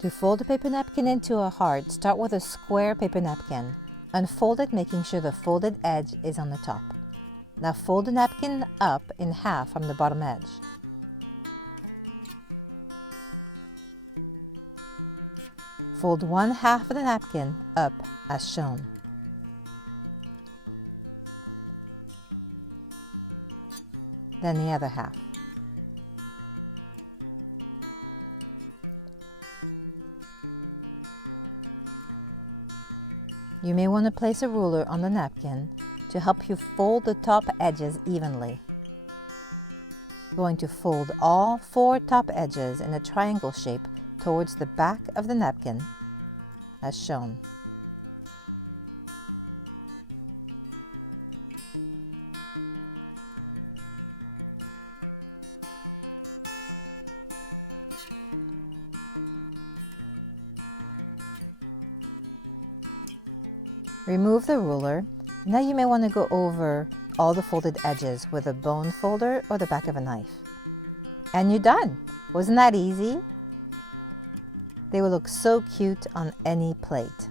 To fold a paper napkin into a heart, start with a square paper napkin. Unfold it, making sure the folded edge is on the top. Now fold the napkin up in half from the bottom edge. Fold one half of the napkin up as shown. Then the other half. You may want to place a ruler on the napkin to help you fold the top edges evenly. Going to fold all 4 top edges in a triangle shape towards the back of the napkin, as shown. Remove the ruler. Now you may want to go over all the folded edges with a bone folder or the back of a knife. And you're done! Wasn't that easy? They will look so cute on any plate.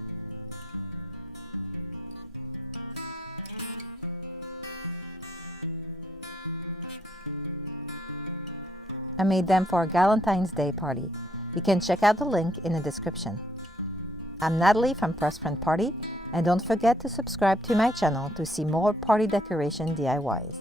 I made them for a Valentine's Day party. You can check out the link in the description. I'm Natalie from Press Friend Party, and don't forget to subscribe to my channel to see more party decoration DIYs.